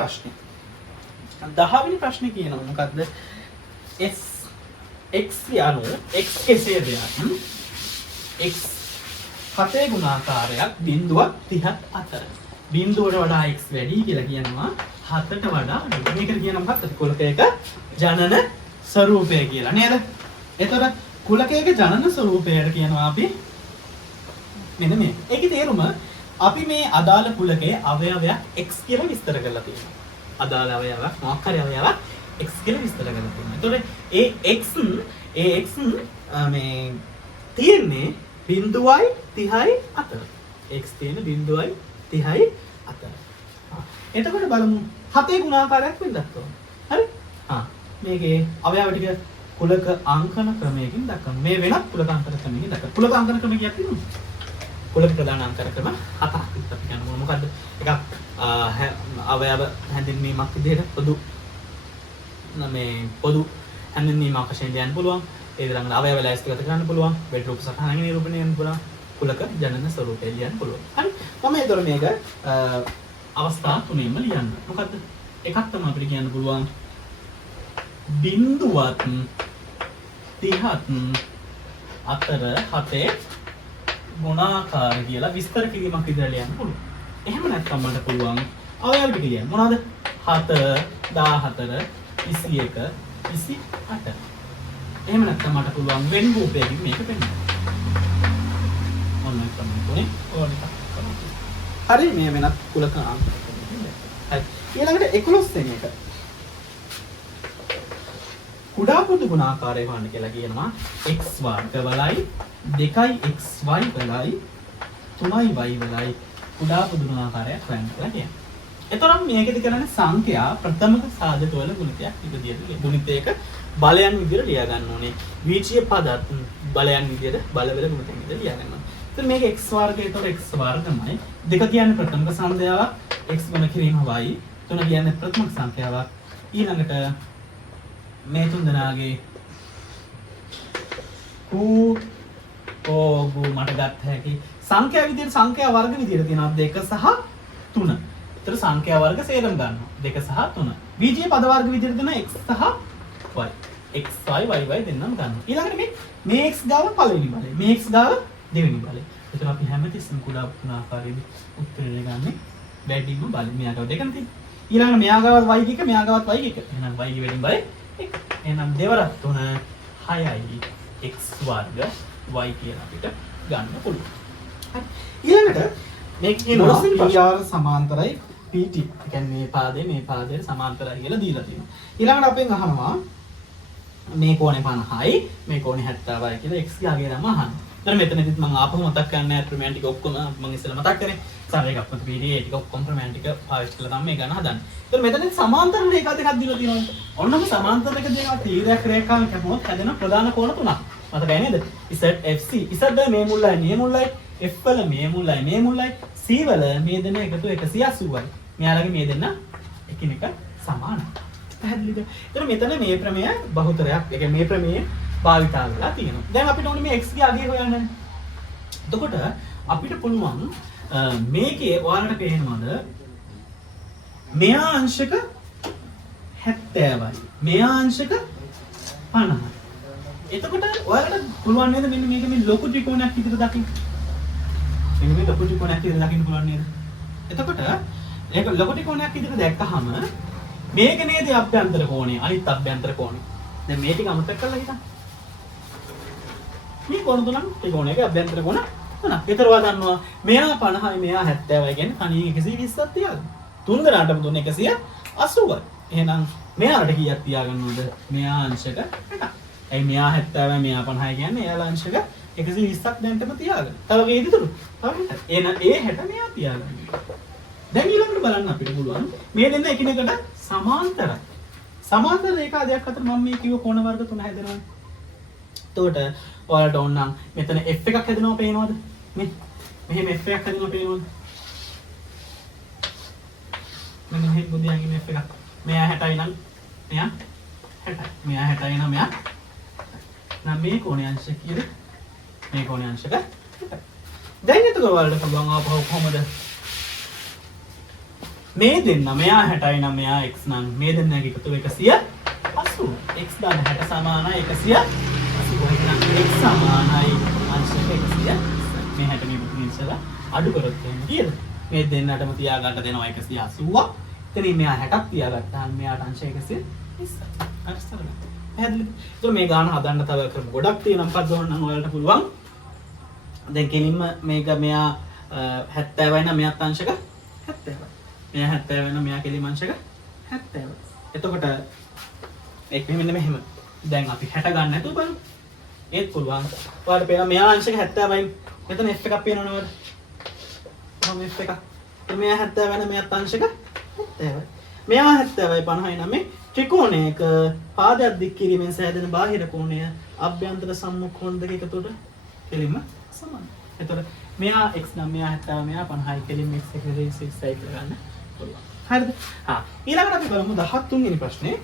ප්‍රශ්නේ. 10 වෙනි ප්‍රශ්නේ කියනවා මොකද්ද? x යනු x කෙසේද යන x 7 ගුණාකාරයක් බිඳුවක් 30ක් අතර. බිඳුවට වඩා x වැඩි කියලා කියනවා 7ට වඩා අඩු. මේකට කියනවා මොකක්ද? කුලකයක ජනන ස්වරූපය කියලා නේද? එතකොට කුලකයක ජනන ස්වරූපයට කියනවා අපි මෙන්න මේ. ඒකේ තේරුම අපි මේ අදාළ කුලකයේ අවයවයක් x කියලා විස්තර කරලා තියෙනවා. අදාළ අවයවයක් මොකක් හරි අවයවයක් x කියලා විස්තර කරලා තියෙනවා. එතකොට ඒ x මේ තියෙන්නේ බිඳුවයි 30යි අතර. x තියෙන බිඳුවයි 30යි අතර. එතකොට බලමු 7 ගුණාකාරයක් වෙන්නත් ඕන. හරි? මේකේ අවයව ටික කුලක අංකන ක්‍රමයකින් දක්වමු. මේ වෙනත් කුලක අංකන ක්‍රමයකින් දක්වමු. කුලක අංකන ක්‍රමය කියත් තියෙනවා. කුලක ප්‍රධාන අංකන ක්‍රම 7ක් අපි කියනවා. මොකද්ද? එකක් අවයව හැඳින්වීමක් විදිහට පොදු හැඳින්වීමක් වශයෙන් ලියන්න පුළුවන්. ඒ ළඟ අවයව ලැයිස්තුගත කරන්න පුළුවන්. බෙඩ් රූප සටහනකින් නිරූපණය කරන්න පුළුවන්. කුලක ජනන ස්වරූපය ලියන්න පුළුවන්. හරි? මම ඒතර මේක අවස්ථා තුනෙන්ම ලියන්න. මොකද්ද? එකක් තමයි අපිට කියන්න පුළුවන් බිඳුවත් 30ත් අතර 7 ගුණාකාර කියලා විස්තර කිරීමක් විදිහට ලියන්න පුළුවන්. එහෙම නැත්නම් මට පුළුවන් අවයව ටික ලියන්න. මොනවද? 7 14 21 28. එහෙම නැත්නම් මට පුළුවන් වෙන රූපයකින් මේක පෙන්නන්න. ඔන්න තමයි කොනේ ඕනික. හරි මේ වෙනත් කුලක අංක. හරි. ඊළඟට 11 වෙනි එක. කුඩා පොදු ගුණාකාරය හොයන්න කියලා කියනවා x වර්ග වලයි 2xy වලයි 3y වලයි කුඩා පොදු ගුණාකාරයක් හොයන්න කියලා කියනවා. එතකොට මේකෙදි කරන්නේ සංඛ්‍යා ප්‍රථමක සාධක වල ගුණිතයක් විදියට ගුණිතයක බලයන් විදියට ලියා ගන්න ඕනේ. විචීය පදත් බලයන් විදියට බලවල ගුණිතයක් විදියට ලියා ගන්න ඕනේ. එතකොට මේක x වර්ගය එතකොට x වර්ගමයි. 2 කියන්නේ ප්‍රථමක සංඛ්‍යාවක් x ගුණ කිරීම y. 3 කියන්නේ ප්‍රථමක සංඛ්‍යාවක්. ඊළඟට මේ තුන් දෙනාගේ ඕගු මට ගත්ත හැකි සංඛ්‍යා විදියට සංඛ්‍යා වර්ග විදියට තියෙනවා 2 සහ 3. ඒතර සංඛ්‍යා වර්ග සේරම ගන්නවා 2 සහ 3. බීජීය පද වර්ග විදියට දෙනවා x සහ y. x y y y දෙන්නම ගන්නවා. ඊළඟට මේ x ගාව පළවෙනි බලය. මේ x ගාව දෙවෙනි බලය. ඒතර අපි හැමතිස්සෙම කුඩා ගුණාකාරයේ උත්තරේ ගන්නේ වැඩිම බලය. මෙයා ගාව දෙකම තියෙනවා. ඊළඟට මෙයා ගාවත් y එක මෙයා ගාවත් y එක. එහෙනම් y ගේ වැඩිම බලය එහෙනම් දෙවරක් 3 6යි x වර්ග y කියලා අපිට ගන්න පුළුවන්. හරි. ඊළඟට මේක කියනවා PR සමාන්තරයි PT. ඒ කියන්නේ මේ පාදයේ සමාන්තරයි කියලා දීලා තියෙනවා. ඊළඟට අපෙන් අහනවා මේ කෝණේ 50යි මේ කෝණේ 70යි කියලා x ගේ නම අහන්න. ඊට මෙතනදිත් මම ආපහු මතක් කරන්න ප්‍රමේය ටික ඔක්කොම මම ඉස්සෙල්ලා මතක් කරේ. සරේකක්වත් PD ඒ ටික ඔක්කොම ප්‍රමේය ටික පාවිච්චි කරලා තමයි මේ ගන්න හදන්නේ. ඊට මෙතනදී සමාන්තර රේඛා දෙකක් දීලා තියෙනවා. ඔන්නම සමාන්තර දෙක දෙනවා තීරයක් රේඛාවක් කැපුවොත් හැදෙන ප්‍රධාන කෝණ තුනක්. මතකයි නේද? ZFC. Z මේ මුල්ලයි මේ මුල්ලයි F වල මේ මුල්ලයි මේ මුල්ලයි C වල මේ දෙන එකතු 180යි. මෙයාලගේ මේ දෙන්න එකිනෙක සමානයි. පැහැදිලිද? ඒතර මෙතන මේ ප්‍රමේය බහුතරයක්. ඒ කියන්නේ මේ ප්‍රමේය භාවිතා වෙලා තියෙනවා. දැන් අපිට ඕනේ මේ x ගේ අගය හොයන්න. එතකොට අපිට පුළුවන් මේකේ ඔයාලට පේනවද මෙයා අංශක 70යි. මෙයා අංශක 50යි. එතකොට ඔයාලට පුළුවන් නේද මෙන්න මේක මේ ලොකු ත්‍රිකෝණයක් විදිහට දකින්න. මෙන්න මේ ලොකු ත්‍රිකෝණයක් විදිහට දකින්න පුළුවන් නේද? එතකොට ඒක ලොකු ත්‍රිකෝණයක් විදිහට දැක්කහම මේක නේද අභ්‍යන්තර කෝණය අනිත් අභ්‍යන්තර කෝණය. දැන් මේ ටික අමතක කරලා හිතන්න. මේ කෝණ තුනක් ත්‍රිකෝණයක අභ්‍යන්තර කෝණ තුනක්. ඒතර ඔයා දන්නවා මෙයා 50යි මෙයා 70යි කියන්නේ කණින් 120ක් තියාගන්න. තුන් දෙනාටම දුන්නේ 180යි. එහෙනම් මෙයාට කීයක් තියාගන්නවද? මෙයා අංශක 8ක්. ඇයි මෙයා 70යි මෙයා 50යි කියන්නේ එයාලා අංශක 120ක් දැන්ටම තියාගන්න. තව වේදිතුරු. තව එහෙනම් ඒ 60 මෙයා තියාගන්න. දැන් ඊළඟට බලන්න අපිට පුළුවන් මේ දෙන්න එකිනෙකට සමාන්තරයි. සමාන්තර රේඛා දෙකක් අතර මම මේ කිව්ව කෝණ වර්ග තුන හැදෙනවා. එතකොට ඔයාලට ඕනනම් මෙතන F එකක් හැදෙනවා පේනවද? මෙහෙම F එකක් හැදෙනවා පේනවද? මෙන්න මෙහෙම බුදියාගෙන F එකක්. මෙයා 60යි නම් මෙයා 60යි. මෙයා 60යි නම් මෙයා නම් මේ කෝණයේ අංශක කීයද? මේ කෝණයේ අංශක 60යි. දැන් එතකොට ඔයාලට පුළුවන් ආපහු කොහොමද මේ දෙන්න මෙයා 60යි නම් මෙයා x නම් මේ දෙන්නගේ එකතු 180. x දාන 60 සමානයි 180. x සමානයි අංශක 100. මේ 60 මේ පුතින්සලා අඩු කරොත් එහෙම කීයද? මේ දෙන්නටම තියාගන්න දෙනවා 180ක්. එතනින් මෙයා 60ක් තියාගත්තාම මෙයාට අංශ 120. හරි සරලයි. පැහැදිලිද? ඒතකොට මේ ගාන හදන්න තව ක්‍රම ගොඩක් තියෙනවා. මොකක්ද ඕනනම් ඔයාලට පුළුවන්. දැන් කෙලින්ම මේක මෙයා 70යි නම් මෙයාත් අංශක 70යි. මෙයා 70 වෙනවා මෙයා කෙලින්ම අංශක 70. එතකොට මේක මෙන්න මෙහෙම. දැන් අපි 60 ගන්න නැතුව බලමු. ඒත් පුළුවන්. ඔයාලට පේනවා මෙයා අංශක 70යි. මෙතන f එකක් පේනවද? කොහොම f එකක්. මෙයා 70 වෙන මෙයාත් අංශක 70යි. මෙයා 70යි 50යි නම් මේ ත්‍රිකෝණයක පාදයක් දික් කිරීමෙන් සෑදෙන බාහිර කෝණය අභ්‍යන්තර සම්මුඛ කෝණ දෙක එකතුවට කෙලින්ම සමානයි. එතකොට මෙයා x නම් මෙයා 70 මෙයා 50යි කෙලින්ම x එක 6යි කියලා ගන්න පුළුවන්. හරිද? ඊළඟට අපි බලමු 13 වෙනි ප්‍රශ්නේ.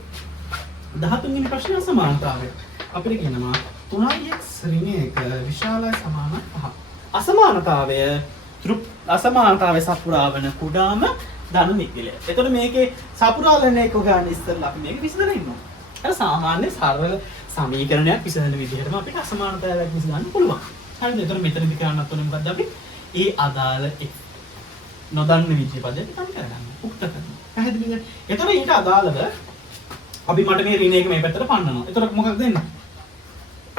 13 වෙනි ප්‍රශ්නේ අසමානතාවය. අපිට කියනවා 3x ඍණ 1 විශාලයි සමාන 5. අසමානතාවය සපුරාවන කුඩාම ධන නිකිලය. එතකොට මේකේ සපුරාලන එක ගන්න ඉස්සෙල්ලා අපි මේක විසඳලා ඉන්නවා. අර සාමාන්‍ය සරල සමීකරණයක් විසඳන විදිහටම අපිට අසමානතාවයක් විසඳන්න පුළුවන්. හරිද? එතකොට මෙතනදි කරන්නත් ඕනේ මොකද්ද අපි? ඒ අදාළ නොදන්න විදිහ පදයට කම් කරගන්න. උක්ත කරනවා. පැහැදිලිද? එතකොට ඊට අදාළව අපි මට මේ ඍණ එක මේ පැත්තට පන්නනවා. එතකොට මොකක්ද වෙන්නේ?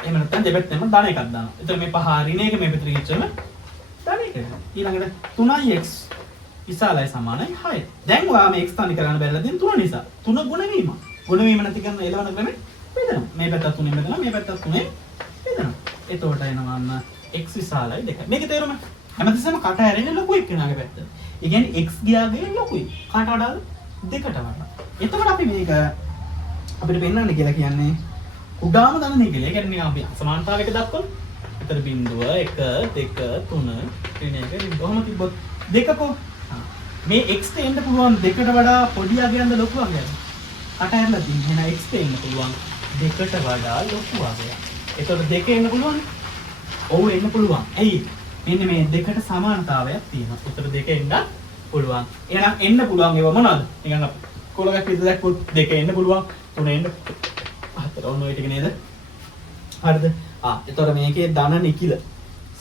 එහෙම නැත්නම් දෙපැත්තෙම ධන එකක් දානවා. එතකොට මේ පහ ඍණ එක මේ පැත්තට ගිහච්චම ධන එක. ඊළඟට 3x විශාලයි සමානයි 6. දැන් ඔයා මේ x තනි කරන්න බැරිලා තියෙන 3 නිසා. 3 ගුණ වීම. ගුණ වීම නැති කරන එළවන ක්‍රමෙ බෙදනවා. මේ පැත්තත් 3 බෙදනවා, මේ පැත්තත් 3 බෙදනවා. එතකොට එනවා x විශාලයි 2. මේකේ තේරුම හැමතිස්සෙම කට ඇරෙන්නේ ලොකු එක්කෙනාගේ පැත්ත. ඒ කියන්නේ x ගියාගේ ලොකුයි. කාට වඩාද? දෙකට වඩා. එතකොට අපි මේක අපිට පෙන්වන්න කියලා කියන්නේ කුඩාම ධන නිකල. ඒ කියන්නේ අපි සමානතාවයක දක්වන. එතන බිඳුව 1 2 3 ඍණ 1 බිඳුව. කොහොම තිබ්බොත් දෙකකෝ. මේ x ට එන්න පුළුවන් දෙකට වඩා පොඩි අගයක්ද ලොකු අගයක්ද? කට ඇරලා තියෙන. එහෙනම් x ට එන්න පුළුවන් දෙකට වඩා ලොකු අගයක්. එතකොට දෙක එන්න පුළුවන්. ඔව් එන්න පුළුවන්. ඇයි? මෙන්න මේ දෙකට සමානතාවයක් තියෙනවා. උතර දෙක එන්න පුළුවන්. එහෙනම් එන්න පුළුවන් ඒවා මොනවද? නිකන් අපි කොලයක් විතර දැක්කොත් දෙක එන්න පුළුවන්. තුන එන්න හතර ඔන්න ඔය ටික නේද? හරිද? එතකොට මේකේ ධන නිකිල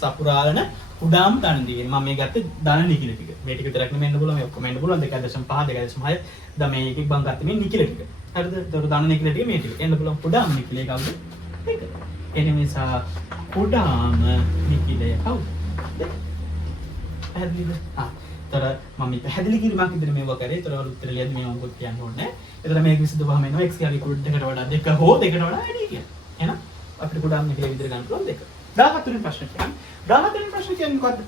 සපුරාලන කුඩාම ධන දිගේ මම මේ ගත්තේ ධන නිකිල ටික. මේ ටික විතරක් නෙමෙයි එන්න පුළුවන්. මේ ඔක්කොම එන්න පුළුවන් 2.5 2.6 දැන් මේ එකක් බං ගත්තේ මේ නිකිල ටික. හරිද? එතකොට ධන නිකිල ටික මේ ටික. එන්න පුළුවන් කුඩාම නිකිලේ කවුද? දෙක. එන නිසා කුඩාම නිකිලය කවුද? පැහැදිලිද? තර මම පැහැදිලි කිරීමක් විදිහට මේවා කරේ. ඒතර වල උත්තර ලියද්දි මේ මොකක්ද කියන්න ඕනේ. ඒතර මේක විසඳුවාම එනවා x ගේ කුඩ දෙකට වඩා දෙක හෝ දෙකට වඩා වැඩි කියලා. එහෙනම් අපිට කුඩාම නිකිලේ විදිහට ගන්න පුළුවන් දෙක. 14 වෙනි ප්‍රශ්නේ කියන්නේ 14 වෙනි ප්‍රශ්නේ කියන්නේ මොකද්ද?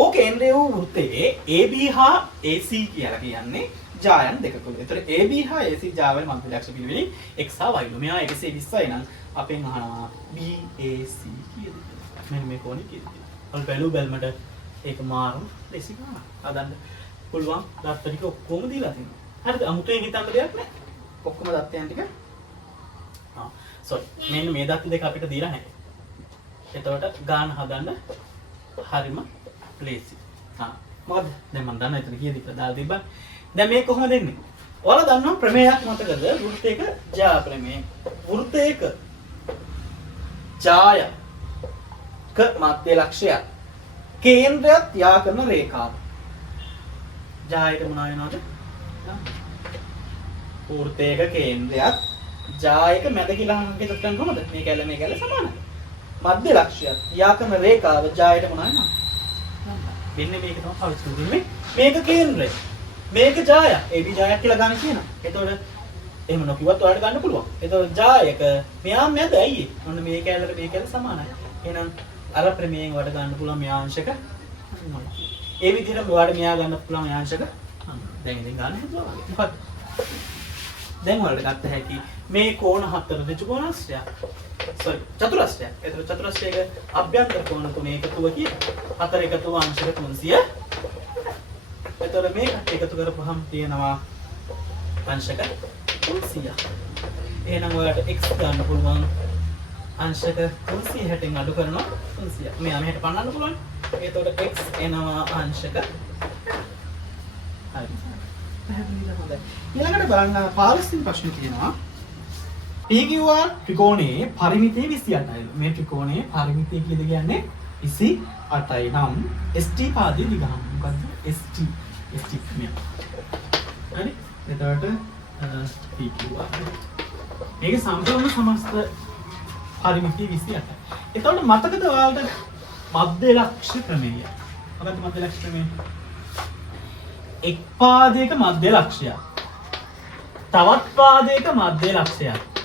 ඕ කේන්ද්‍රය වූ වෘත්තයේ AB හා AC කියලා කියන්නේ ජායන් දෙකකුයි. ඒතර AB හා AC ජාවල මධ්‍ය ලක්ෂ පිළිවෙලින් x හා y ළු. මෙයා 120යි නම් අපෙන් අහනවා BAC කීයද? මෙන්න මේ කෝණය කීයද? ඔල් බැලු බැලමට ඒක මාරු ලෙසි ගන්න. හදන්න පුළුවන් දත්ත ටික ඔක්කොම දීලා තියෙනවා. හරිද? අමුතුවෙන් හිතන්න දෙයක් නැහැ. ඔක්කොම දත්තයන් ටික මෙන්න මේ දත්ත දෙක අපිට දීලා නැහැ. එතකොට ගාන හදන්න හරිම ලේසි. මොකද දැන් මම දන්නා එතන කීයද කියලා දාලා තිබ්බා. දැන් මේක කොහොමද දෙන්නේ? ඔයාලා දන්නවා ප්‍රමේයයක් මතකද? වෘත්තයක ජා ප්‍රමේය. වෘත්තයක ජායක මධ්‍ය ලක්ෂයක් කේන්ද්‍රයක් යා කරන රේඛාව. ජායට මොනවා වෙනවද? වෘත්තයක කේන්ද්‍රයක් ජායක මැද කියලා හංගෙත් ගන්න කොහොමද? මේ කැල සමානයි. මධ්‍ය ලක්ෂයක් යා කරන රේඛාව ජායට මොනවා වෙනවද? මෙන්න මේක තමයි පාවිච්චි කරන්නේ. මේක කේන්ද්‍රය. මේක ජාය. AB ජායක් කියලා ගන්න කියනවා. එතකොට එහෙම නොකියවත් ඔයාලට ගන්න පුළුවන්. එතකොට ජායක මෙයා මැද ඇයි? ඔන්න මේ කැලට මේ කැල සමානයි. එහෙනම් අර ප්‍රමේයෙන් ඔයාලට ගන්න පුළුවන් මේ ආංශක මොනවද? ඒ විදිහට ඔයාලට මෙයා ගන්න පුළුවන් මේ ආංශක දැන් ඉතින් ගන්න හිතුවා. මොකක්ද? දැන් ඔයාලට ගත්ත හැකි මේ කෝණ හතර ඍජු කෝණාශ්‍රයක්. චතුරස්‍රයක්. ඒතර චතුරස්‍රයක අභ්‍යන්තර කෝණ තුනේ එකතුව කිය. හතර එකතුව අංශක 300. ඒතර මේක එකතු කරපුවහම තියෙනවා අංශක 300. එහෙනම් ඔයාලට x ගන්න පුළුවන් අංශක 360න් අඩු කරනවා 300. මෙයා මෙහෙට පන්නන්න පුළුවන්. ඒතකොට x එනවා අංශක හරි. පැහැදිලිද හොඳයි. ඊළඟට බලන්න 15 වෙනි ප්‍රශ්නේ තියෙනවා. PQR ත්‍රිකෝණයේ පරිමිතිය 28යි. මේ ත්‍රිකෝණයේ පරිමිතිය කීයද කියන්නේ 28යි නම් ST පාදයේ දිගහම මොකද්ද? ST මෙයා. හරි? එතකොට PQR. මේක සම්පූර්ණ සමස්ත පරිමිතිය 28යි. එතකොට මතකද ඔයාලට මධ්‍ය ලක්ෂ්‍ය ප්‍රමේය? මොකද්ද මධ්‍ය ලක්ෂ්‍ය ප්‍රමේය? එක් පාදයක මධ්‍ය ලක්ෂ්‍යයක් තවත් පාදයක මධ්‍ය ලක්ෂ්‍යයක්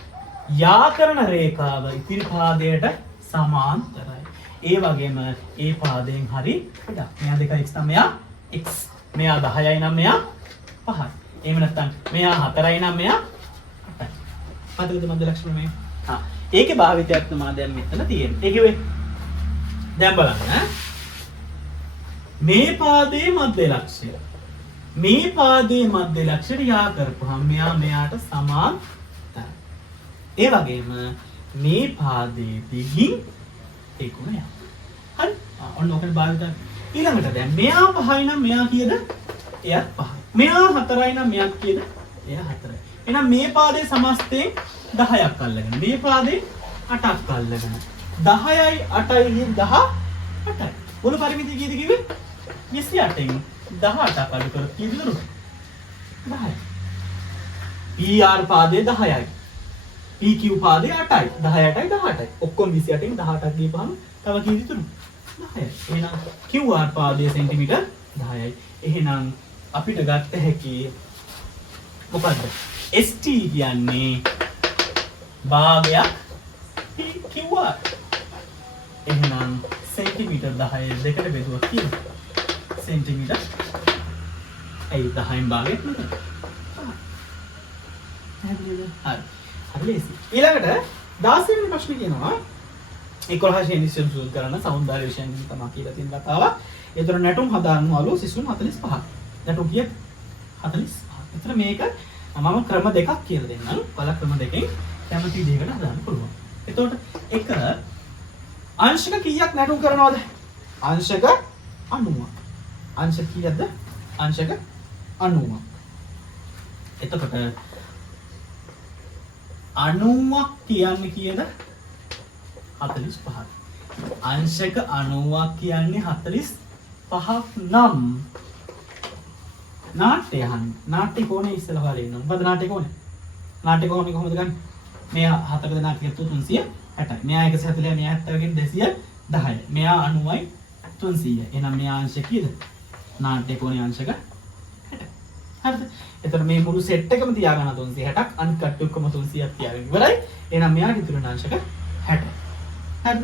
යා කරන රේඛාව ඉතිරි පාදයට සමාන්තරයි. ඒ වගේම ඒ පාදයෙන් හරි ගොඩක්. මෙයා 2x නම් මෙයා x. මෙයා 10යි නම් මෙයා 5යි. එහෙම නැත්නම් මෙයා 4යි නම් මෙයා 8යි. මතකද මධ්‍ය ලක්ෂ්‍ය ප්‍රමේය? ඒකේ භාවිතයක් තමයි දැන් මෙතන තියෙන්නේ. ඒකේ දැන් බලන්න. මේ පාදයේ මධ්‍ය ලක්ෂ්‍යය මේ පාදයේ මධ්‍ය ලක්ෂ්‍යයට යා කරපුවාම මෙයා මෙයාට සමාන්තරයි. ඒ වගේම මේ පාදයේ දිගින් ඒකුණ යනවා. හරි? ඔන්න ඔකට භාවිත. ඊළඟට දැන් මෙයා 5යි නම් මෙයා කීයද? එයත් 5යි. මෙයා 4යි නම් මෙයාත් කීයද? එයා 4යි. එහෙනම් මේ පාදයේ සමස්තයෙන් 10ක් අල්ලගෙන මේ පාදේ 8ක් අල්ලගෙන 10යි 8යි 18යි. මොන පරිමිතිය කීයද කිව්වේ? 28න් 18ක් අඩු කරොත් කීයද දරුවෝ? 10යි. PR පාදේ 10යි. PQ පාදේ 8යි. 18යි 18යි. ඔක්කොම 28න් 18ක් දීපහම තව කීයද දරුවෝ? 10යි. එහෙනම් QR පාදයේ සෙන්ටිමීටර් 10යි. එහෙනම් අපිට ගත්ත හැකි මොකද්ද? ST කියන්නේ භාගයක් QR. එහෙනම් සෙන්ටිමීටර් 10 දෙකට බෙදුවා කීයද? सेंटीमीटर ऐ 10න් භාගයක් නේද? හරි. ලේසි. ඊළඟට 16 වෙනි ප්‍රශ්නේ කියනවා 11 ශේණි සුසුල් කරන සෞන්දර්ය විෂයන් ගැන තමයි කියලා තියෙන කතාව. ඒතර නැටුම් හදාන්නවලු සිසුන් 45. නැටුම් කීයද? 45. ඒතර මේක මම ක්‍රම දෙකක් කියලා දෙන්නම්. බල ක්‍රම දෙකෙන් කැමති දෙයකට හදාන්න පුළුවන්. එතකොට එක අංශක කීයක් නැටුම් කරනවද? අංශක 90. अंश කීයද? අංශක 90ක්. එතකොට 90ක් කියන්නේ කීයද? 45ක්. අංශක 90ක් කියන්නේ 45ක් නම් නාට්‍ය අහන්න. නාට්‍ය කෝණේ ඉස්සලා හොයලා ඉන්නවා. මොකද නාට්‍ය කෝණේ? නාට්‍ය කෝණේ කොහොමද ගන්නේ? මෙයා 4 දෙනාට එකතු 360යි. මෙයා 140 මෙයා 70 ගෙන් 210යි. මෙයා 90යි 300යි. එහෙනම් මෙයා අංශ කීයද? නාට්‍ය කෝණයේ අංශක 60. හරිද? එතකොට මේ මුළු සෙට් එකම තියාගන්න 360ක් අනිත් කට්ටිය ඔක්කොම 300ක් තියාගෙන ඉවරයි. එහෙනම් මෙයාට ඉතුරු වෙන අංශක 60. හරිද?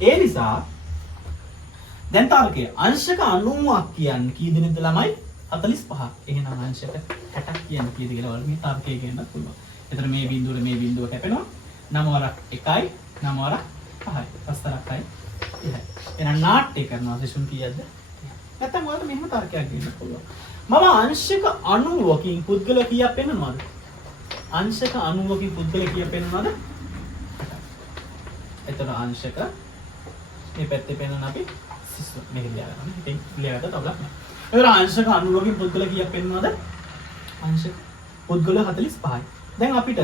ඒ නිසා දැන් තාරකය අංශක 90ක් කියන්නේ කී දෙනෙක්ද ළමයි? 45ක්. එහෙනම් අංශක 60ක් කියන්නේ කීයද කියලා වල මේ තාරකය කියන්නත් පුළුවන්. එතකොට මේ බිඳුවට මේ බිඳුව කැපෙනවා. 9 වරක් 1යි 9 වරක් 5යි. 5 වරක්යි 10යි. එහෙනම් නාට්‍ය කරනවා සිසුන් කීයක්ද? නැත්නම් ඔයාලට මෙහෙම තර්කයක් දෙන්න පුළුවන්. මම අංශක 90කින් පුද්ගල කීයක් පෙන්නනවද? අංශක 90කින් පුද්ගල කීයක් පෙන්නනවද? එතන අංශක මේ පැත්තේ පෙන්නන අපි සිසු මේක ලියා ගන්න. ඉතින් ලියාගත්ත තවලක් නෑ. ඒතර අංශක 90කින් පුද්ගල කීයක් පෙන්නනවද? අංශක පුද්ගල 45යි. දැන් අපිට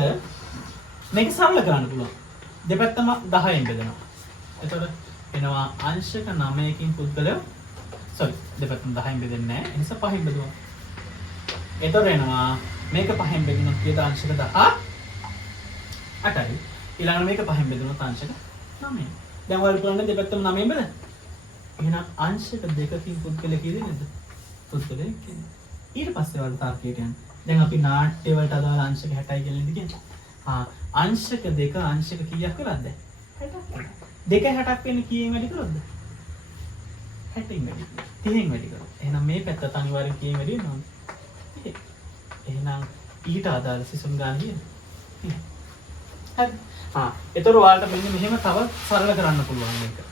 මේක සරල කරන්න පුළුවන්. දෙපැත්තම 10ෙන් බෙදනවා. එතකොට එනවා අංශක 9කින් පුද්ගල දෙපැත්තම 10න් බෙදෙන්නේ නැහැ. ඒ නිසා 5න් බෙදුවා. එතකොට එනවා මේක 5න් බෙදුනොත් කීයද අංශක 18යි. ඊළඟට මේක 5න් බෙදුනොත් අංශක 9යි. දැන් ඔයාලට බලන්න දෙපැත්තම 9න් බෙදන්න. එහෙනම් අංශක 2කින් පුද්ගල කීයද නේද? පුද්ගලයෙක් කියන්නේ. ඊට පස්සේ ඔයාලට තර්කයට යන්න. දැන් අපි නාට්‍ය වලට අදාළ අංශක 60යි කියලා නේද කියන්නේ? අංශක 2 අංශක කීයක් කරාද? 60ක්. 2 60ක් වෙන්නේ කීයෙන් වැඩි කරොත්ද? 60න් වැඩි. 30න් වැඩි කරොත්. එහෙනම් මේ පැත්තට අනිවාර්යෙන් කීයෙන් වැඩි වෙනවද? 30. එහෙනම් ඊට අදාළ සිසුන් ගාන කීයද? 30. හරි. ඒතර ඔයාලට මෙන්න මෙහෙම තව සරල කරන්න පුළුවන් මේක.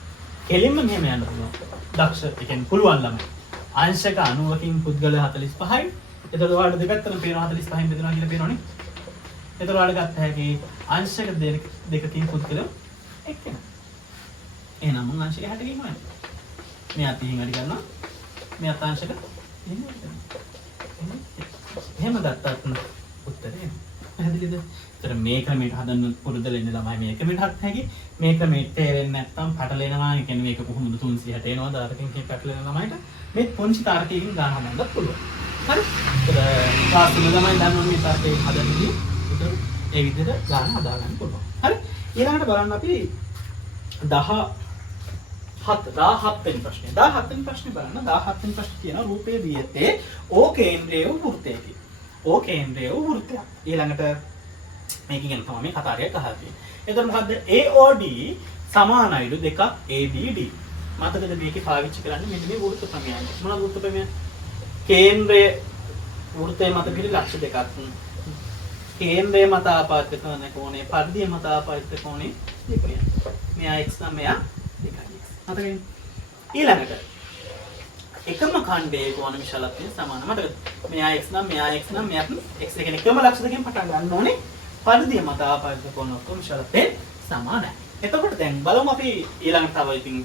කෙලින්ම මෙහෙම යන්න පුළුවන්. දක්ෂ ඒ කියන්නේ පුළුවන් ළමයි. අංශක 90කින් පුද්ගල 45යි. ඒතර ඔයාලට දෙපැත්තම පේනවා 45න් බෙදනවා කියලා පේනවනේ. ඒතර ඔයාලට ගත්ත හැකි අංශක දෙකකින් පුද්ගල එක්කෙනා. එහෙනම් මම අංශක 60කින් හොයනවා. මෙයා 30න් වැඩි කරනවා. මෙයා අංශක 30න් වැඩි කරනවා. එහෙම ගත්තත් උත්තරේ පැහැදිලිද? ඒතර මේ ක්‍රමයට හදන්න පුරුදු වෙන්න ළමයි මේ ක්‍රමයට හදන්න හැකි. මේ ක්‍රමයට තේරෙන්නේ නැත්නම් පැටලෙනවා. ඒ කියන්නේ මේක කොහොමද 360 එනවා දාරකින් කිය පැටලෙන ළමයිට මේ පොන්චි තාරකයකින් ගාන හදන්නත් පුළුවන්. හරි? ඒතර ක්ලාස් තුන ළමයි දන්නවනේ මේ තාරකේ හදන්නදී. ඒතර ඒ විදිහට ගාන හදා ගන්න පුළුවන්. හරි? ඊළඟට බලන්න අපි 17 වෙනි ප්‍රශ්නේ. 17 වෙනි ප්‍රශ්නේ බලන්න. 17 වෙනි ප්‍රශ්නේ කියනවා රූපයේ දී ඇත්තේ ඕ කේන්ද්‍රයේ වූ වෘත්තයකි. ඕ කේන්ද්‍රයේ වූ වෘත්තයක්. ඊළඟට මේකෙන් තමයි මේ කතාරියක් අහලා තියෙන්නේ. එතකොට මොකද්ද? AOD සමානයිලු දෙකක් ABD. මතකද මේකේ පාවිච්චි කරන්නේ මෙන්න මේ වෘත්ත ප්‍රමේයය. මොනවද වෘත්ත ප්‍රමේය? කේන්ද්‍රයේ වෘත්තයේ මත පිළි ලක්ෂ දෙකක්. කේන්ද්‍රයේ මත ආපාදිත කරන කෝණය, පරිධිය මත ආපාදිත කෝණය දෙකයි. මෙයා x නම් මෙයා 2x. මතකද? ඊළඟට එකම ඛණ්ඩයේ කෝණ විශාලත්වය සමාන. මතකද? මෙයා x නම් මෙයා x නම් මෙයා x කියන්නේ එකම ලක්ෂ දෙකෙන් පටන් ගන්න ඕනේ. පරිධිය මත ආපාදිත කෝණ ඔක්කොම විශාලත්වය සමානයි. එතකොට දැන් බලමු අපි ඊළඟට තව ඉතින්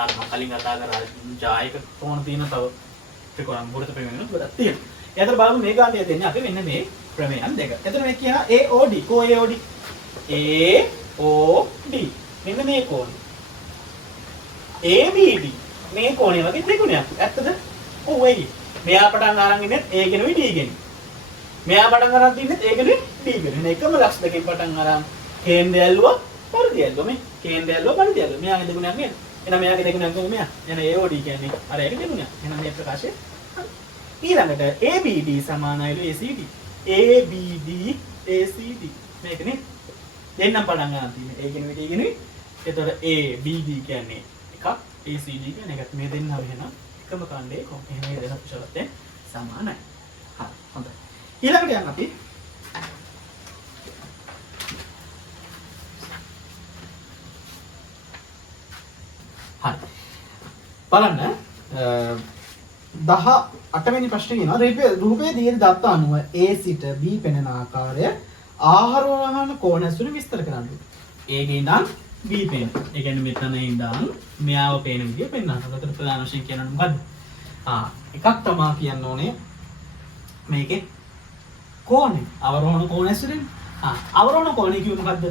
අර කලින් කතා කරා ජායක කෝණ තියෙන තව ත්‍රිකෝණ වෘත්ත ප්‍රමේයන ගොඩක් තියෙනවා. එතකොට බලමු මේ ගාණය දෙන්නේ අපි මෙන්න මේ ප්‍රමේයන් දෙක. එතකොට මේ කියන AOD කෝ AOD AOD මෙන්න මේ කෝණය. ABD මේ කෝණය වගේ දෙගුණයක්. ඇත්තද? ඔව් ඒකයි. මෙයා පටන් අරන් ඉන්නේ A ගෙනුයි D ගෙනුයි. මෙයා පටන් අරන් තින්නේ A ගෙනුයි D ගෙනුයි. එකම ලක්ෂ දෙකෙන් පටන් අරන් කේන්ද්‍රය ඇල්ලුවා පරිධිය ඇල්ලුවා. මේ කේන්ද්‍රය ඇල්ලුවා පරිධිය ඇල්ලුවා. මෙයාගේ දෙගුණයක් නේද? එහෙනම් මෙයාගේ දෙගුණයක් නෙමෙයි මෙයා. එහෙනම් AOD කියන්නේ අර ඒකේ දෙගුණයක්. එහෙනම් මේ ප්‍රකාශය හරි. ඊළඟට ABD සමානයිලු ACD. ABD ACD මේකනේ දෙන්නම් පටන් ගන්න තියෙන්නේ. A ගෙනුයි D ගෙනුයි. එතකොට ABD කියන්නේ එකක් ACD කියන්නේ එකක්. මේ දෙන්නම එහෙනම් එකම ඛණ්ඩයේ කොහොම එහෙම මේ දෙක විශාලත්වයෙන් සමානයි. හරි හොඳයි. ඊළඟට යන්න අපි හරි. බලන්න 18 වෙනි ප්‍රශ්නේ කියනවා රූපයේ දීර්ඝ දත්ත අනුව A සිට B පෙනෙන ආකාරය ආහාරෝහණ කෝණ ඇසුරු විස්තර කරන්න. A ගේ ඉඳන් B පේන. ඒ කියන්නේ මෙතන ඉඳන් මෙයාව පේන විදිය පෙන්වන්න. ඒකට ප්‍රධාන වශයෙන් කියනවා මොකද්ද? එකක් තමයි කියන්න ඕනේ මේකේ කෝණය. අවරෝහණ කෝණ ඇසුරෙන්. අවරෝහණ කෝණය කියන්නේ මොකද්ද?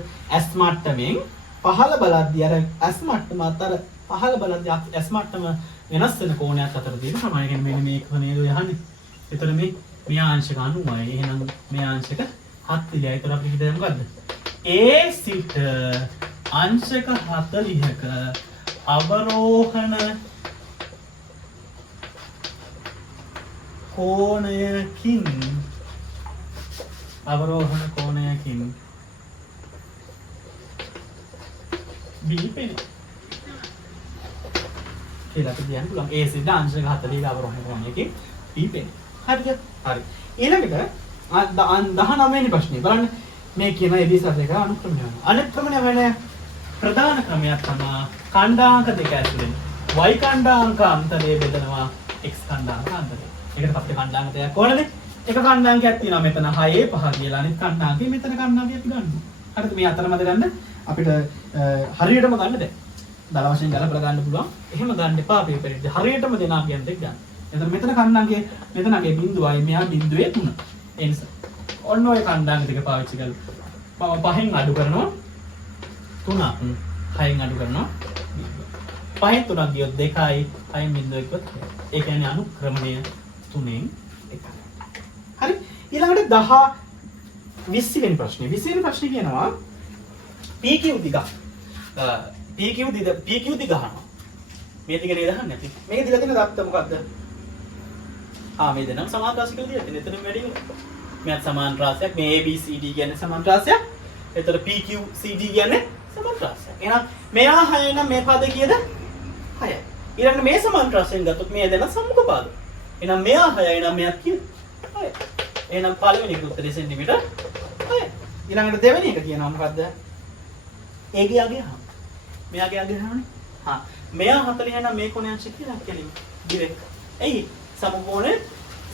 S මට්ටමින් පහළ බලද්දී අර S මට්ටම අතර පහළ බලද්දී S මට්ටම වෙනස් වෙන කෝණයක් අතර තියෙන සමානයි. කියන්නේ මෙන්න මේක නේද යහන්නේ. ඒතර මේ ආංශක 90යි. එහෙනම් මේ ආංශක 70යි. ඒතර අපි හිතන්නේ මොකද්ද? A සිට අංශක 40ක අවරෝහණ කෝණයකින් B පෙනේ. කියලා අපි කියන්න පුළුවන්. A සිට අංශක 40ක අවරෝහණ කෝණයකින් B පෙනේ. හරිද? හරි. ඊළඟට 19 වෙනි ප්‍රශ්නේ බලන්න. මේ කියන එදිසත් එක අනුක්‍රමය වෙනවා. අනුක්‍රමණය වෙන ප්‍රධාන ක්‍රමයක් තමයි ඛණ්ඩාංක දෙක ඇතුළේ y ඛණ්ඩාංක අන්තරය බෙදනවා x ඛණ්ඩාංක අන්තරය. ඒකට අපිට ඛණ්ඩාංක දෙකක් ඕනනේ. එක ඛණ්ඩාංකයක් තියෙනවා මෙතන 6 5 කියලා. අනිත් ඛණ්ඩාංකය මෙතන ඛණ්ඩාංකයක් ගන්නවා. හරිද? මේ අතරමැද ගන්න අපිට හරියටම ගන්න දැන්. දල වශයෙන් ගලපලා ගන්න පුළුවන්. එහෙම ගන්න එපා පේපර් එකේ. හරියටම දෙනා කියන දෙයක් ගන්න. එතන මෙතන ඛණ්ඩාංකය මෙතනගේ බිඳුවයි මෙහා බිඳුවේ 3. ඒ නිසා ඔන්න ඔය ඛණ්ඩාංක දෙක පාවිච්චි කරලා 5න් අඩු කරනවා 3ක් 6න් අඩු කරනවා 5න් 3ක් ගියොත් 2යි 6න් බිඳුව එක්කත් ඒ කියන්නේ අනුක්‍රමණය 3න් 1යි. හරි ඊළඟට 20 වෙනි ප්‍රශ්නේ 20 වෙනි ප්‍රශ්නේ කියනවා PQ දිග PQ දිග අහනවා. මේ දිග නේද අහන්නේ අපි. මේක දිග තියෙන දත්ත මොකද්ද? මේ දෙනම් සමාන රාශි කියලා දෙයක්. එතන වැඩි වෙනවා. මෙයත් සමාන රාශියක්. මේ ABCD කියන්නේ සමාන රාශියක්. එතන PQCD කියන්නේ සමාන රාශියක්. එහෙනම් මෙයා 6 නම් මේ පද කීයද? 6යි. ඊළඟට මේ සමාන රාශියෙන් ගත්තොත් මේ දෙන සම්මුඛ පද. එහෙනම් මෙයා 6යි නම් මෙයාත් කීයද? 6යි. එහෙනම් පළවෙනි එක උත්තරේ සෙන්ටිමීටර් 6යි. ඊළඟට දෙවෙනි එක කියනවා මොකද්ද? ඒගේ යගේ හා. මෙයාගේ යගේ හානේ. මෙයා 40 නම් මේ කොණය අංශ කියලා කියලින්. ඩිරෙක්ට්. එයි සමකෝණේ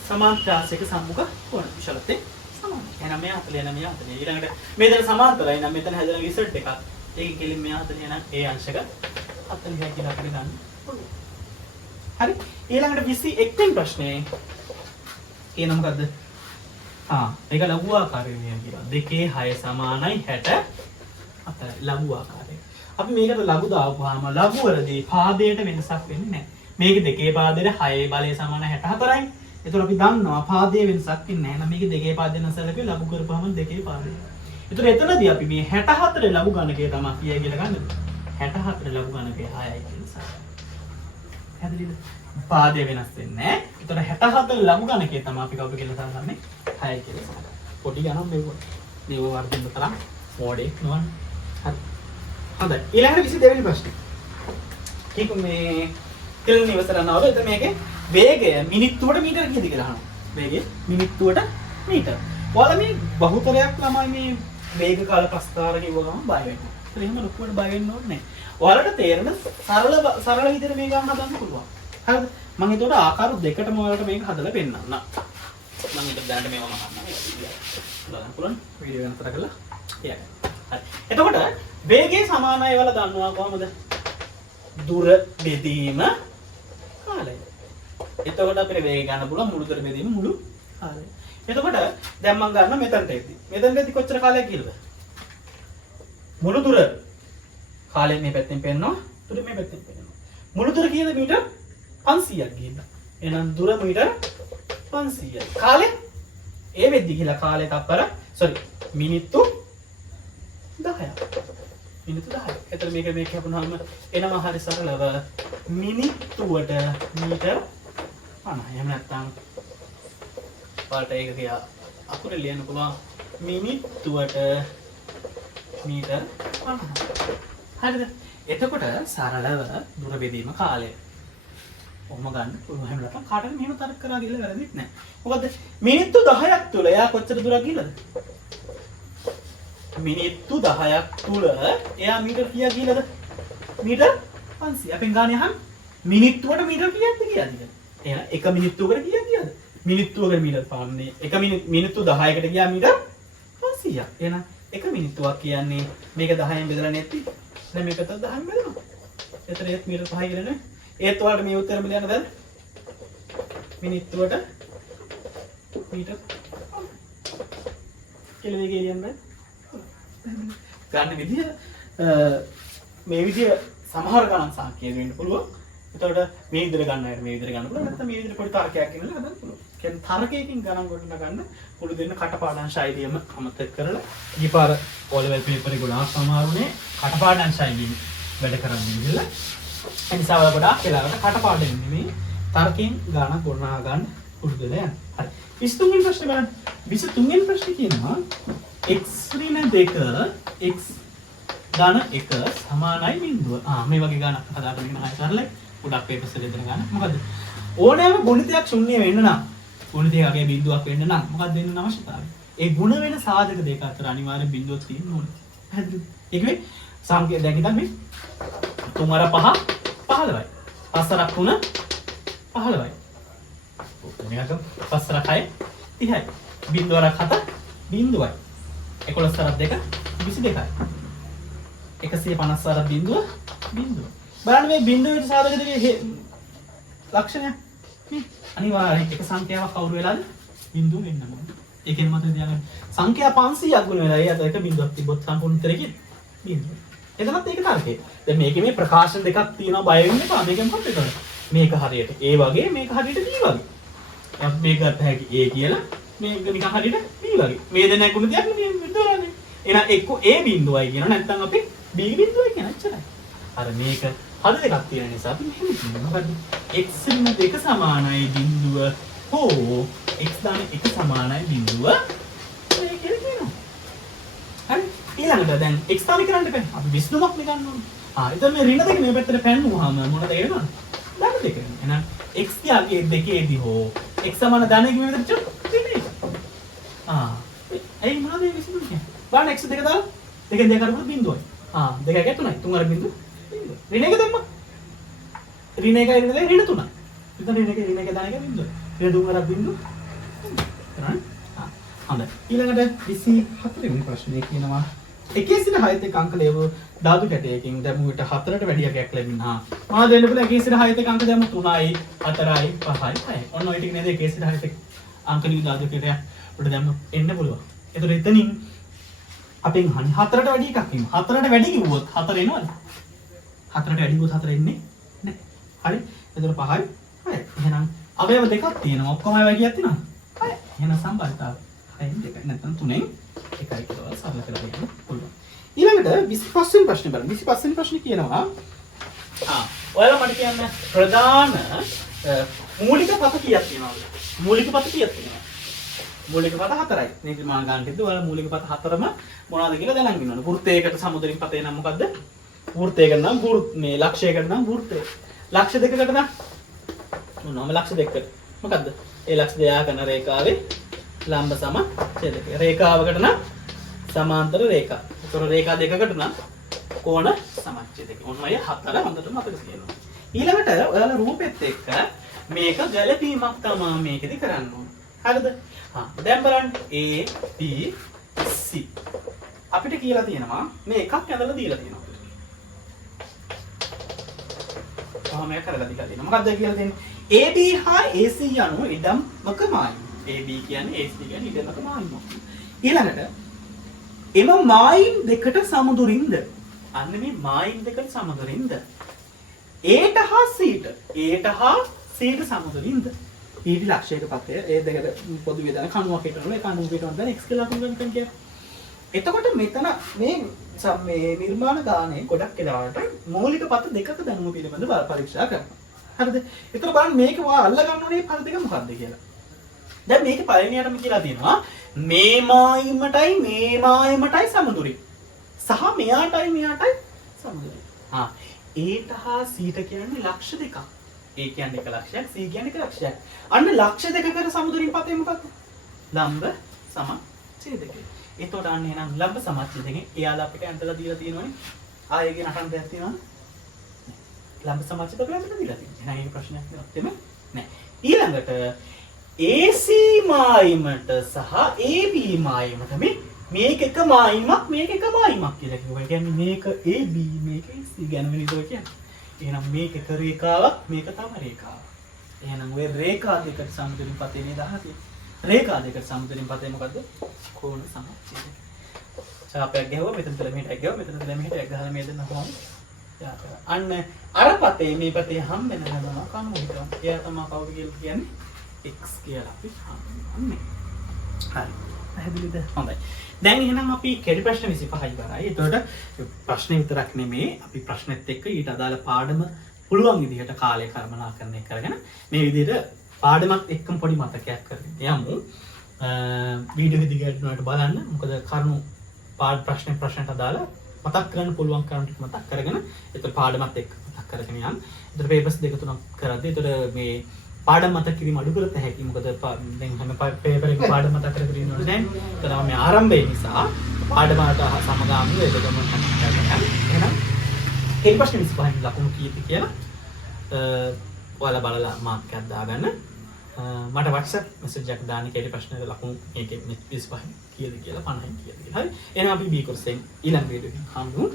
සමාන රාශියක සම්මුඛ කෝණ විශාලත්වය සමානයි. එහෙනම් මෙයා 40 නම් මෙයා 40. ඊළඟට මේ දෙන සමාන්තරයි නම් මෙතන හැදෙන රිසල්ට් එකක්. ඒකෙන් කෙලින් මෙයා 40 නම් ඒ අංශක 40 කියලා අපිට ගන්න පුළුවන්. හරි. ඊළඟට 21 වෙනි ප්‍රශ්නේ කියන මොකද්ද? මේක ලඝු ආකාරය කියනවා. 2 6 සමානයි 64 ලඝු ආකාරය. අපි මේකට ලඝු දාපුවාම ලඝු වලදී පාදයට වෙනසක් වෙන්නේ නැහැ. මේක 2 පාදයට 6 බලය සමාන 64යි. ඒතර අපි දන්නවා පාදයේ වෙනසක් වෙන්නේ නැහැ. මේක 2 පාදයෙන් අසලකේ ලඝු කරපුවාම 2 පාදේ. ඒතර එතනදී අපි මේ 64 ලඝු ගණකය තමයි කියයි කියලා ගන්නද? 64 ලඝු ගණකය 6යි කියලා. හැදෙලිද? පාදයේ වෙනස් වෙන්නේ නැහැ. ඒතර 64 ලඝු ගණකය තමයි අපි කවුද කියලා සාකච්ඡාන්නේ 6යි කියලා. පොඩි ගණන් මේව වර්ධින්න තරම් මොඩේ නෝන. හරි. හොඳයි. ඊළඟට 22 වෙනි ප්‍රශ්නේ. කීක මේ තෙල් ඉවසරනවද? එතන මේකේ වේගය මිනිත්තුවට මීටර කීයද කියලා අහනවා. වේගය මිනිත්තුවට මීටර. ඔයාලා මේ බහුතරයක් ළමයි මේ වේග කාල ප්‍රස්තාර කිව්ව ගමන් බය වෙනවා. ඒත් එහෙම ලොකුවට බය වෙන්න ඕනේ නැහැ. ඔයාලට තේරෙන සරල විදිහට මේ ගන්න හදන්න පුළුවන්. හරිද? මම ඒතකොට ආකාර දෙකටම ඔයාලට මේක හදලා පෙන්නන්නම්. මම ඊට දැනට මේවම අහන්න මේක බලන්න පුළුවන් වීඩියෝ එක නතර කරලා යන්න. හරි. එතකොට වේගය සමානයි වල දන්නවා කොහමද? දුර බෙදීම කාලය. එතකොට අපිට වේගය ගන්න පුළුවන් මුළු දුර බෙදීම මුළු කාලය. එතකොට දැන් මම ගන්න මෙතනට එද්දි. මෙතනට එද්දි කොච්චර කාලයක් ගිහලද? මුළු දුර කාලය මේ පැත්තෙන් පෙන්නනවා. දුර මේ පැත්තෙන් පෙන්නනවා. මුළු දුර කීයද මීටර් 500ක් ගිහින්. එහෙනම් දුර මීටර් 500යි. කාලය ඒ වෙද්දි කියලා කාලය තප්පර මිනිත්තු 10ක්. මිනිත්තු 10ක්. එතන මේක හපුනහම එනවා හරි සරලව මිනිත්තුවට මීටර් 50. එහෙම නැත්නම් පාට ඒක කියා අකුර ලියන්න පුළුවන් මිනිත්තුවට මීටර් 50. හරිද? එතකොට සරලව දුර බෙදීම කාලය ඔහොම ගන්න පුළුවන්. එහෙම නැත්නම් කාටද මෙහෙම තර්ක කරා කියලා වැරදිත් නැහැ. මොකද මිනිත්තු 10ක් තුල එයා කොච්චර දුරක් ගිහලාද? මිනිත්තු 10ක් තුල එයා මීටර් කීයක් ගිහලාද? මීටර් 500. අපෙන් ගානේ අහන්න මිනිත්තුවට මීටර් කීයක්ද කියලා. එහෙනම් එක මිනිත්තුවකට කීයක් ගියාද? මිනිත්තුවකට මීටර් පාන්නේ. එක මිනිත්තු 10කට ගියා මීටර් 500ක්. එහෙනම් එක මිනිත්තුවක් කියන්නේ මේක 10ෙන් බෙදලා නැති. දැන් මේකට 10ෙන් බෙදනවා. එතන ඒත් මීටර් 5 කියලා නේ. ඒත් ඔයාලට මේ උත්තරෙම ලියන්න බැද? මිනිත්තුවට මීටර් කියලා වේගය ලියන්න බෑ. ගන්න විදිය මේ විදිය සමහර ගණන් සංකේත වෙන්න පුළුවන්. එතකොට මේ විදිහට ගන්න අයට මේ විදිහට ගන්න පුළුවන්. නැත්නම් මේ විදිහට පොඩි තර්කයක් ඉන්නලා හදන්න පුළුවන්. කියන්නේ තර්කයකින් ගණන් ගොඩනගා ගන්න පුළු දෙන්න කටපාඩම් ශෛලියම අමතක කරලා ඊපාර ඕලෙවල් පේපර් එක ගොඩාක් සමහරුනේ කටපාඩම් ශෛලියෙන් වැඩ කරන්න ඉඳලා ඒ නිසා ඔයාලා ගොඩාක් වෙලාවට කටපාඩම් නෙමෙයි තර්කයෙන් ගණන් ගොඩනගා ගන්න පුරුදු වෙලා යන්න. හරි. 23 වෙනි ප්‍රශ්නේ බලන්න. 23 වෙනි ප්‍රශ්නේ කියනවා x ඍණ 2 x ධන 1 සමානයි බිඳුව. මේ වගේ ගණන් හදාගෙන ඉන්න අය කරලා ගොඩක් පේපර්ස් වල දෙන ගණන්. මොකද ඕනෑම ගුණිතයක් ශුන්‍ය වෙන්න නම් ගුණිතයකගේ බිඳුවක් වෙන්න නම් මොකක්ද වෙන්න අවශ්‍යතාවය? ඒ ಗುಣ වෙන සාධක දෙක අතර අනිවාර්යෙන් බිඳුවක් තියෙන්න ඕනේ. හරිද? ඒකනේ සංකේත දැන් හිතන්න මේ 3 වර 5 15යි. 5 වරක් 3 15යි. මේක 5 වරක් 6 30යි. බිඳුව වරක් 7 බිඳුවයි. 11 වරක් 2 22යි. 150 වරක් බිඳුව බිඳුව. බලන්න මේ බිඳුවේ සාධක දෙකේ ලක්ෂණය මේ අනිවාර්යෙන් එක සංඛ්‍යාවක් කවුරු වෙලාද බිඳුව වෙන්න ඕනේ. ඒකෙන් මතක තියාගන්න. සංඛ්‍යා 500ක් ගුණ වෙලා ඒ අතර එක බිඳුවක් තිබ්බොත් සම්පූර්ණ උත්තරේ බිඳුව. එතනත් ඒක තරකේ. දැන් මේකේ මේ ප්‍රකාශන දෙකක් තියෙනවා බය වෙන්න එපා. මේකෙන් මොකද කරන්නේ? මේක හරියට A වගේ මේක හරියට B වගේ. අපි මේක ගත්ත හැකි A කියලා මේක නිකන් හරියට B වගේ. මේ දෙන ගුණ දෙයක් නෙමෙයි බිඳුවනේ. එහෙනම් එක්ක A බිඳුවයි කියනවා නැත්නම් අපි B බිඳුවයි කියන එච්චරයි. අර මේක හද දෙකක් තියෙන නිසා අපි මෙහෙම කියනවා. මොකද x ඍණ 2 සමානයි බිඳුව හෝ x ධන 1 සමානයි බිඳුව ඒ කියලා කියනවා. හරි. ඊළඟට දැන් x ධන කරන්න බෑ. අපි විශ්නුමක් නේ ගන්න ඕනේ. එතන මේ ඍණ දෙක මේ පැත්තට පැන්නුවාම මොනවද වෙනවද? ධන දෙක. එහෙනම් x තියාගේ දෙකේදී හෝ x සමාන ධන එක මේ විදිහට ඍණ 1. ඒ මොනවද මේ විශ්නුම කියන්නේ? බලන්න x දෙක දාලා දෙකෙන් දෙක කරපුවොත් බිඳුවයි. 2යි 3යි 3 අර බිඳුව ඍණ එක දැම්මා. ඍණ එකයි ඍණ දෙකයි ඍණ 3යි. එතන ඍණ එක දාන එක බිඳුව. ඍණ 3 වරක් බිඳුව. හරි. හොඳයි. ඊළඟට 24 වෙනි ප්‍රශ්නේ කියනවා 1 සිට 6 තෙක් අංක ලැබු ධාතු කැටයකින් දැමුවට 4ට වැඩි අගයක් ලැබෙනවා. මා දෙන්න පුළුවන් 1 සිට 6 තෙක් අංක දැම්ම 3යි 4යි 5යි 6යි. ඔන්න ඔය ටික නේද 1 සිට 6 තෙක් අංක නිදාදකයට උඩ දැම්ම එන්න පුළුවන්. එතකොට එතනින් අපෙන් අහන්නේ 4ට වැඩි එකක් කියමු. 4ට වැඩි කිව්වොත් 4 එනවද? 4ට වැඩි කිව්වොත් 4 එන්නේ නැහැ. හරි. එතකොට 5යි 6යි. එහෙනම් අවයව දෙකක් තියෙනවා. ඔක්කොම වැඩියක් තියෙනවා. 6යි. එහෙනම් සම්බන්ධතාවය 6න් 2යි නැත්නම් 3න් 1යි කියලා සරල කරලා දෙන්න පුළුවන්. ඊළඟට 25 වෙනි ප්‍රශ්නේ බලමු. 25 වෙනි ප්‍රශ්නේ කියනවා ඔයාලා මට කියන්න ප්‍රධාන මූලික පද කීයක් තියෙනවද? මූලික පද කීයක් තියෙනවද? මූලික පද 4යි. නිර්මාණ ගානකෙද්දී ඔයාලා මූලික පද 4ම මොනවද කියලා දැනගෙන ඉන්න ඕනේ. වෘත්තයකට සමුදරින් පතේ නම් මොකද්ද? වෘත්තයකට නම් මේ ලක්ෂයකට නම් වෘත්තය. ලක්ෂ දෙකකට නම් මොනවාම ලක්ෂ දෙකකට. මොකද්ද? ඒ ලක්ෂ දෙක කරන රේඛාවේ ලම්බ සම ඡේදකය. රේඛාවකට නම් සමාන්තර රේඛා. ඒතර රේඛා දෙකකට නම් කෝණ සමච්ඡේදකය. ඔන්නය 4 හොඳට මතක තියාගන්න. ඊළඟට ඔයාලා රූපෙත් එක්ක මේක ගැළපීමක් තමයි මේකෙදි කරන්න ඕනේ. හරිද? දැන් බලන්න A B C අපිට කියලා තියෙනවා මේ එකක් ඇඳලා දීලා තියෙනවා. කොහොම කරලා දීලා තියෙනවා. මොකක්ද කියලා දෙන්නේ? AB හා AC යනු ඉඩමක මායිම. AB කියන්නේ AC කියන්නේ ඉඩමක මායිම. ඊළඟට එම මායිම් දෙකට සමදුරින්ද? අන්න මේ මායිම් දෙකට සමදුරින්ද? Aට හා Cට. Aට හා Cට සමදුරින්ද? ඊට ලක්ෂයක පතය ඒ දෙකට පොදු වේදන කණුවක් හිටවල ඒ කණුව පිටවන් දැන් x කියලා ලකුණු ගන්න කියන්නේ. එතකොට මෙතන මේ නිර්මාණ ගානේ ගොඩක් වෙලාවට මූලික පත දෙකක දැනුම පිළිබඳව පරීක්ෂා කරනවා. හරිද? ඒතර බලන්න මේක වා අල්ල ගන්න ඕනේ පද දෙක මොකක්ද කියලා. දැන් මේක පළවෙනියටම කියලා තියෙනවා මේ මායිමටයි සමදුරි. සහ මෙයාටයි සමදුරි. Aට හා Cට කියන්නේ ලක්ෂ දෙකක්. A කියන්නේ 1 ලක්ෂයක්, C කියන්නේ 1 ලක්ෂයක්. අන්න ලක්ෂ දෙකකට සමදුරින් පතේ මොකක්ද? ලම්බ සම ඡේදකය. එතකොට අන්න එහෙනම් ලම්බ සමච්ඡේදකයෙන් එයාලා අපිට ඇඳලා දීලා තියෙනවනේ. ආයෙගේ නටන දෙයක් තියෙනවද? ලම්බ සමච්ඡේදකයෙන් අපිට දීලා තියෙනවා. එහෙනම් ඒක ප්‍රශ්නයක් නෙවෙයි නෑ. ඊළඟට AC මායිමට සහ AB මායිමට මේක එක මායිමක් මේක එක මායිමක් කියලා කිව්වා. ඒ කියන්නේ මේක AB මේක AC ගැන වෙනදෝ කියන්නේ. එහෙනම් මේක එක රේඛාවක් මේක තව රේඛාවක්. එහෙනම් ඔය රේඛා දෙකට සමතුලිත පතේ නේද අහන්නේ? රේඛා දෙකට සමතුලිත පතේ මොකද්ද? කෝණ සමච්ඡේදය. ඡාපයක් ගැහුවා මෙතන තල මෙහෙට ගැහුවා මෙතන තල මෙහෙට ගහලා මේ දෙන්න කොහොමද? අන්න අර පතේ මේ පතේ හම් වෙන ගමන කණු හිටවන. එයා තමයි කවුද කියලා කියන්නේ? x කියලා අපි හම්බන්නේ. හරි. පැහැදිලිද? හොඳයි. දැන් එහෙනම් අපි කෙටි ප්‍රශ්න 25 ඉවරයි. එතකොට ප්‍රශ්න විතරක් නෙමේ අපි ප්‍රශ්නෙත් එක්ක ඊට අදාළ පාඩම පුළුවන් විදිහට කාලය කළමනාකරණය කරගෙන මේ විදිහට පාඩමත් එක්කම පොඩි මතකයක් කරගෙන යමු. වීඩියෝ එක දිගට බලන්න. මොකද කරුණු ප්‍රශ්නට අදාළ මතක් කරගන්න පුළුවන් කරුණු ටික මතක් කරගෙන එතකොට පාඩමත් එක්ක මතක් කරගෙන යන්න. එතකොට පේපර්ස් දෙක තුනක් කරද්දී එතකොට මේ පාඩම් මතක් කිරීම අඩු කරත හැකි. මොකද දැන් හැම පේපර් එකක පාඩම් මතක් කරගෙන ඉන්නවනේ දැන්. ඒතරම මේ ආරම්භය නිසා පාඩමට සමගාමීව ඒක ගමන් කරනවා. එහෙනම් ඒ ප්‍රශ්න 25 ලකුණු කීයද කියලා ඔයාලා බලලා මාක් එකක් දාගන්න. මට WhatsApp message එකක් දාන්න කීයට ප්‍රශ්නෙට ලකුණු මේකේ 25 කීයද කියලා 50 කීයද කියලා. හරි. එහෙනම් අපි B කොටසෙන් ඊළඟ වීඩියෝ එකෙන් හම්බුමු.